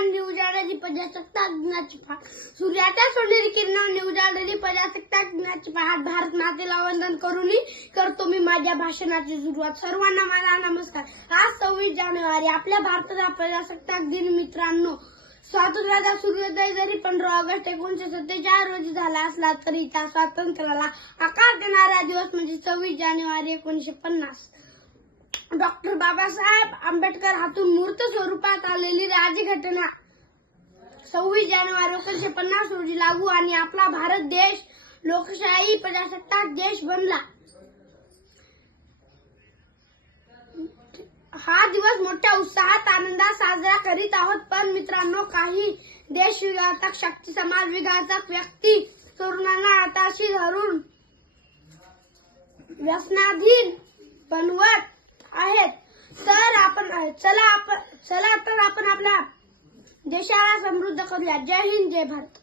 आणि उजाडलेली प्रजासत्ताक दिनाची पहाट, सूर्याच्या सोनेरी किरणांनी उजाडलेली प्रजासत्ताक दिनाची पहाट, भारत मातेला वंदन करून करतो मी माझ्या भाषणाची सुरुवात. सर्वांना माझा नमस्कार. आज 26 जानेवारी आपल्या भारताचा प्रजासत्ताक दिन. मित्रांनो, स्वातंत्र्याचा सूर्योदय जरी 15 ऑगस्ट 1947 रोजी झाला असला तरी त्या स्वातंत्र्याला आकार देणारा दिवस म्हणजे 26 जानेवारी 1950. डॉक्टर बाबासाहेब आंबेडकर हातून मूर्त स्वरूपात आलेली राज्यघटना 26 जानेवारी 1950 रोजी लागू आणि आपला भारत देश लोकशाही प्रजासत्ताक देश बनला. हा दिवस मोठ्या उत्साहात आनंदात साजरा करीत आहोत. पण मित्रांनो, काही देश विघातक शक्ती, समाज विघातक व्यक्ती तरुणांना हाताशी धरून व्यसनाधीन बनवत आहेत. चला आपण आपल्या देशाला समृद्ध करूया. जय हिंद, जय भारत.